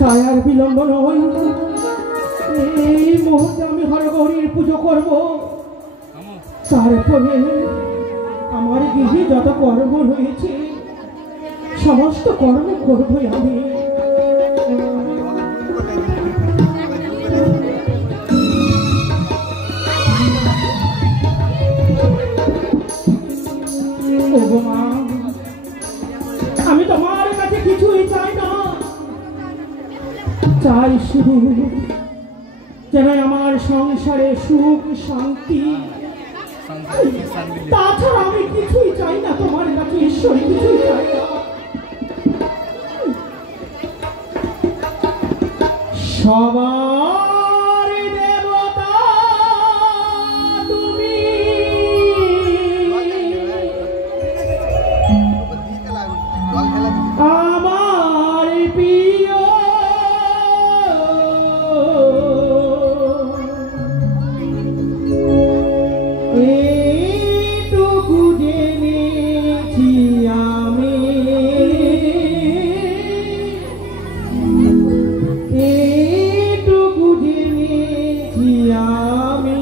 তাই আর বিলম্ব নয়, এই মুহূর্তে আমি হরগৌরীর পুজো করব। তারপরে আমার গৃহে যত কর্ম রয়েছে সমস্ত কর্ম করবই আমি। আমি তোমার কাছে কিছুই চাই না, চাই শুধু যেন আমার সংসারে সুখ শান্তি। তাছাড়া আমি কিছুই চাই না তোমার কাছে, ঈশ্বর কিছুই চাই না। সবার দেবতা তুমি, আমার প্রিয় এইটুকু জেনেছি আমি, এইটুকু জেনেছি আমি।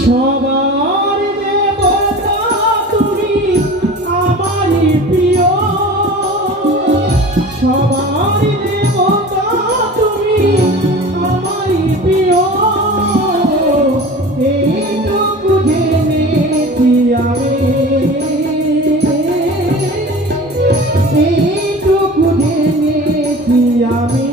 সবার দেবতা তুমি, আমার প্রিয়। সবার দেবতা তুমি, আমার প্রিয়। এইটুকু জেনেছি আমি, এইটুকু জেনেছি আমি।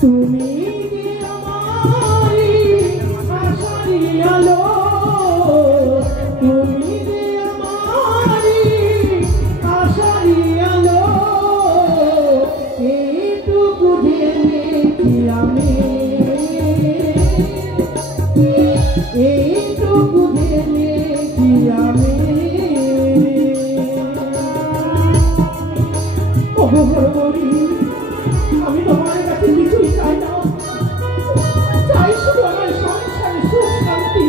তুমি যে আমারি আশারি আলো, তুমি যে আমারি আশারি আলো। এইটুকু জেনেছি আমি, এইটুকু জেনেছি আমি। আমি তোমার কাছে কিছুই চাই না, চাই শুধু আমার সংসারে সুখ শান্তি।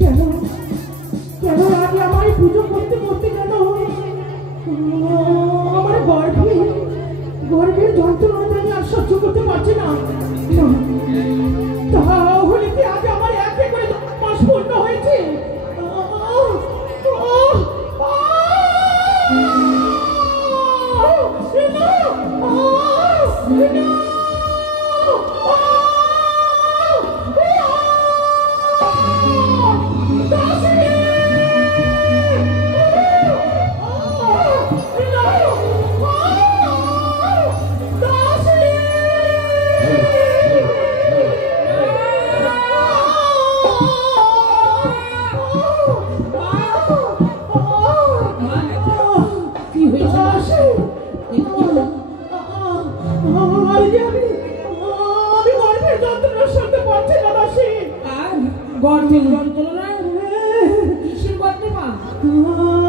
কেন কেন আগে আমার পুজো করতে করতে কেন আমার গর্ভের যন্ত্রণা আমি আর সহ্য করতে পারছি না। তাহলে কি আগে আমার একে করে 10 মাস পূর্ণ হয়েছে?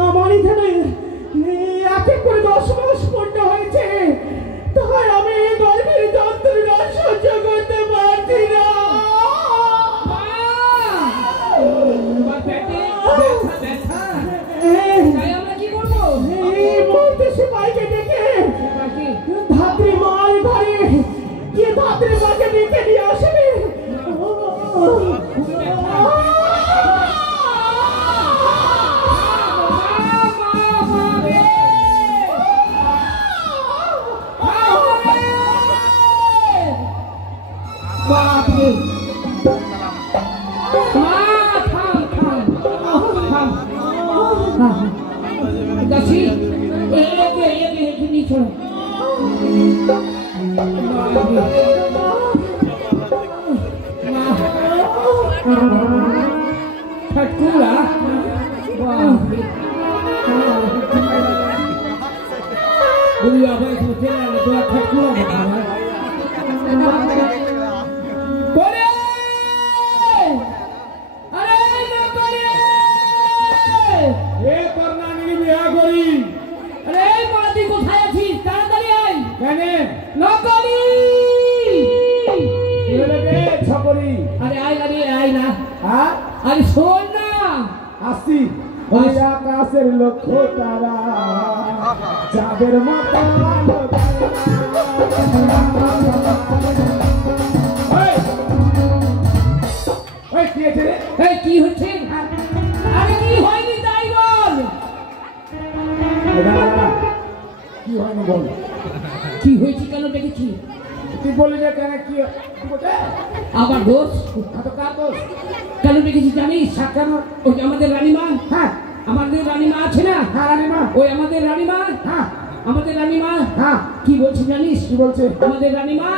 আমার এখানে এক এক করে 10 মাস পূর্ণ হয়েছে, তাই আমি গর্ভের যন্ত্রণা সহ্য করতে পারছি না। এই মুহূর্তে সে পাইকে ডেকে ধাত্রী মার ঘরে গিয়ে ধাত্রী ঠাকুরা বলি আবার সোচে না তো ঠাকুরা বাবা করে আরে না করে এ করনানি বিয়া করি আরে মাদি কোথায় আছিস তাড়াতাড়ি আয় কেন না করি এলে ছকরি আরে আয় না হ্যাঁ আরে শোন না আসি ওই আকাশের লক্ষ্য তারা যাদের মাথা কি হচ্ছে আরে কি হয়নি তাই বল কি হয়নি বল কি হয়েছে কেন দেখেছি তুই বলি না কেন কি আবার দোষ কার দোষ কেন দেখেছি জানিস কেন ওই আমাদের রানীমা হ্যাঁ আমাদের রানীমা আছে না হ্যাঁ রানীমা ওই আমাদের রানীমা হ্যাঁ আমাদের রানীমা হ্যাঁ কি বলছে জানিস কি বলছে আমাদের রানীমা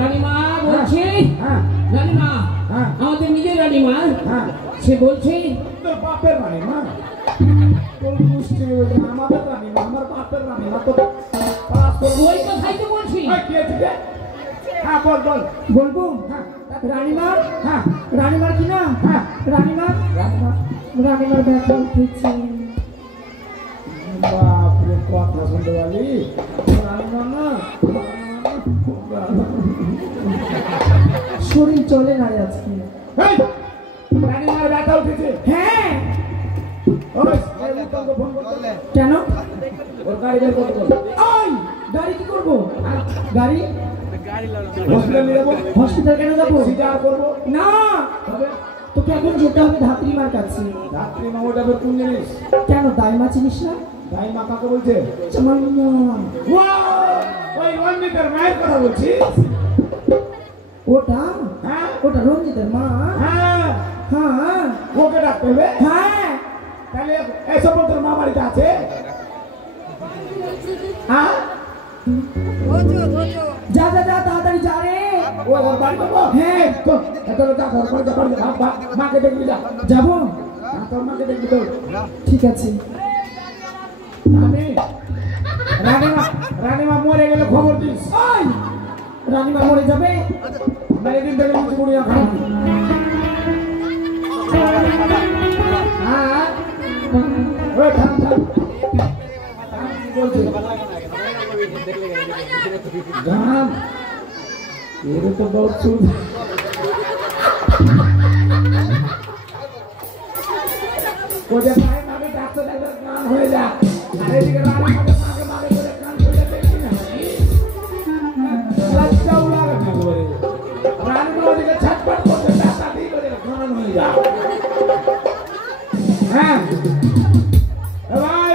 রানীমা বলছে হ্যাঁ রানীমা হ্যাঁ আমাদের নিজের রানীমা হ্যাঁ সে বলছে তোর বাপের রানীমা তোর পুষ্টি আমাদের রানীমা আমার বাপের রানীমা তো ওই কথাই তো বলছি হ্যাঁ বলবো হ্যাঁ রানীমা হ্যাঁ রানীমার কি না হ্যাঁ রানীমার ব্যথা উঠেছে বাপরে কথা শুনতে পারি রানীমা না শরীর চলে না আজকে রানীমার ব্যথা উঠেছে হ্যাঁ কেন ওর গাড়ি বের করতে বল গাড়ি কি করবো গাড়ি হসপিটাল কেন যাবো সিজার করবো না তোকে এখন যেতে হবে ধাত্রীমার কাছে ধাত্রীমা ওটা কোন জিনিস কেন দাইমা চিনিস না দাইমা কাকে বলছে ওই রঞ্জিতের মায়ের কথা বলছিস ওটা হ্যাঁ ওটা রঞ্জিতের মা হ্যাঁ হ্যাঁ ওকে ডাকতে হবে হ্যাঁ তাহলে এসব তোর মা বাড়িতে আছে হ্যাঁ যা তাড়াতাড়ি যা রে ও ওর বাড়ি যাবো হ্যাঁ তো এত যা ঘর করে যা মাকে দেখবি যা যাবো তোর মাকে দেখবি তো ঠিক আছে আমি রানীমা মরে গেলে খবর দিস রানীমা মরে যাবে মেয়েদিন থেকে মুখে মুড়িয়া খাবো হ্যাঁ ওই থাম বলছে গান ये तो बहुत सुंदर वो जब आए मारे डॉक्टर गान हो जा अरे दिखे रानी मारे बोले कान हो जाते हैं ना लज्जा उड़ा कर ना बोले रानी को दिखे छटपट करते पैसा दी बोले गान हो जा हैं भाई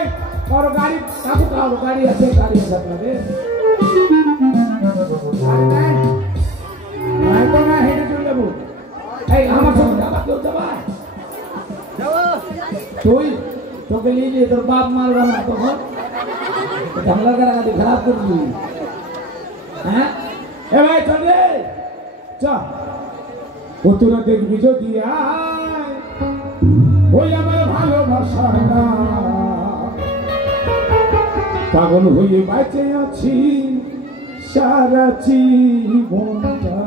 और गाड़ी काबू गाड़ी अच्छे गाड़ी है सब लगे তোকে নিয়ে তোর বাপ মারবা না তখন ঝামেলা করা খারাপ করবি হ্যাঁ এ ভাই চল রে চ ও তোরা দেখবি যদি ওই আমার ভালোবাসা পাগল হয়ে বেঁচে আছি সারা জীবনটা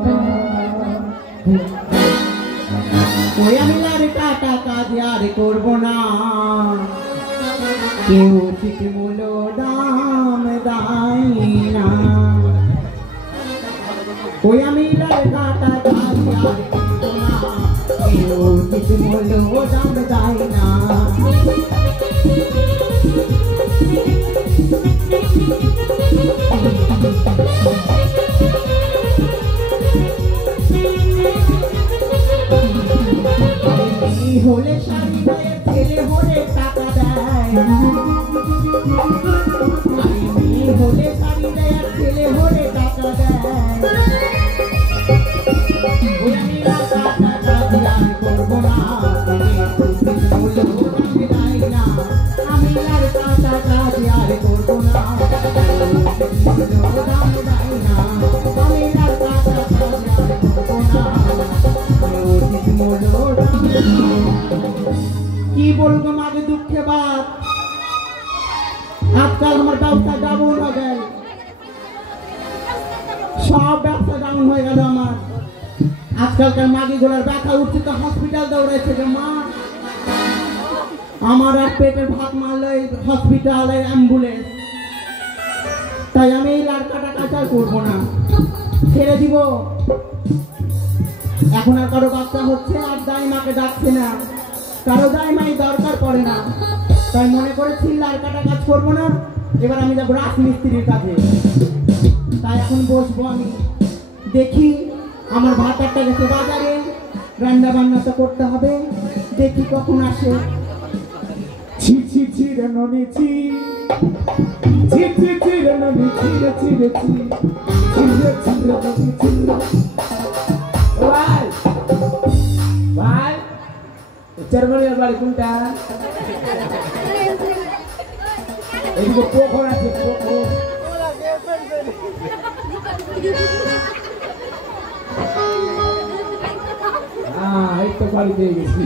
ওই আমি টাকা কাজ আর করবো না কেউ ঠিক মূল্য দাম দেয় না ওই আমি টাকা কাজ আর করবো না কেউ ঠিক মূল্য দাম দেয় না হলে শাড়ি গায়ে ছেলে হলে টাকা দেয় হলে শাড়ি গায়ে ছেলে হলে টাকা দেয় করবো না আমি আর টাকা কাজ আর করবো না সব ব্যবসা ডাউন হয়ে গেল আমার। আজকালকার মাগিগুলোর ব্যথা উঠছে তো হসপিটাল দৌড়াইছে রে মা। আমার আর পেটের ভাত মারলে হসপিটালের অ্যাম্বুলেন্স। তাই আমি এই লাড়কাটা কাজ করবো না, ছেড়ে দিব। এখন আর কারো বাচ্চা হচ্ছে আর দাইমাকে ডাকছে না, কারো দাইমাই দরকার পড়ে না। তাই মনে করেছি লাড়কাটা কাজ করবো না, এবার আমি যাবো রাজমিস্ত্রির কাজে। তাই এখন বসবো আমি, দেখি আমার ভাতারটা গেছে বাজারে, রান্না বান্না তো করতে হবে, দেখি কখন আসে। ছি ছি ছি রে ননি ছি, ছি ছি ছি রে ননি ছি রে ছি রে ছি, ছি রে ছি রে ননি ছি রে। ভাই ভাই চারবাড়ির বাড়ি কোনটা? এদিকে পোখর আছে, পোখর। এই তো বাড়ি পেয়ে গেছি।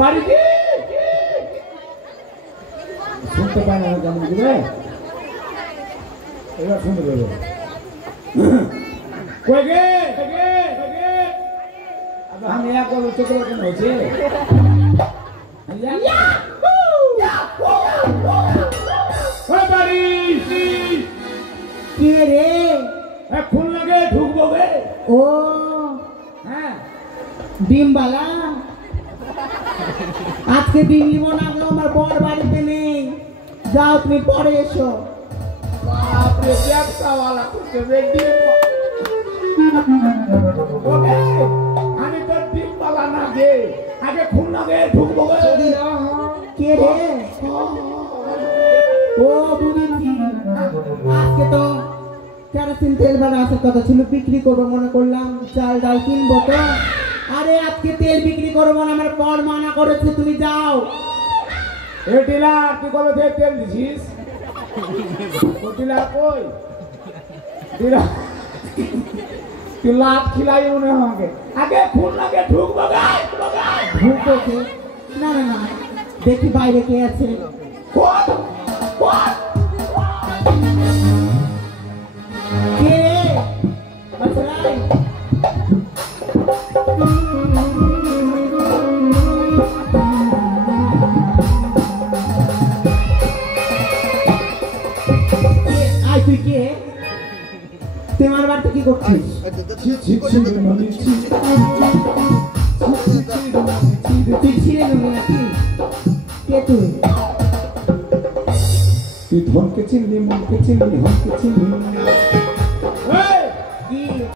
বাড়িতে শুনতে পায় না কেমন দিবে, এবার শুনতে পাবে। আমি এক করবো চোখ কেন হয়েছে? কে রে? খুন লাগে ঢুকবো গে। ও হ্যাঁ, ডিমবালা। আজকে ডিম নিব না গো, আমার বর বাড়িতে নেই। যাও তুমি পরে এসো। বাপরে ব্যবসাওয়ালা করছে আমি তো ডিমবালা না গে, আগে খুন লাগে ঢুকবো গে। কে রে? ও বুঝেছি, আজকে তো কেরোসিন তেল বানা আসার কথা ছিল, বিক্রি করবো মনে করলাম, চাল ডাল কিনবো তো। আরে আজকে তেল বিক্রি করবো না, আমার বর মানা করেছে, তুমি যাও। এ টিলা তুই কবে থেকে তেল দিছিস? ও টিলা কই? টিলা তুই লাভ খিলাই মনে আমাকে, আগে খুন লাগে ঢুকবো গে। ঢুকবো কে? না না না, দেখি বাইরে কে আছে। কে? বাছাই। আয় তুই কে? তুই আমার বাড়িতে কি করছিস? তুই ছিঁড়ে নেবি নাকি? কে তুই? তুই ধনকে চিনলি, মনকে চিনলি, হনকে চিনলি।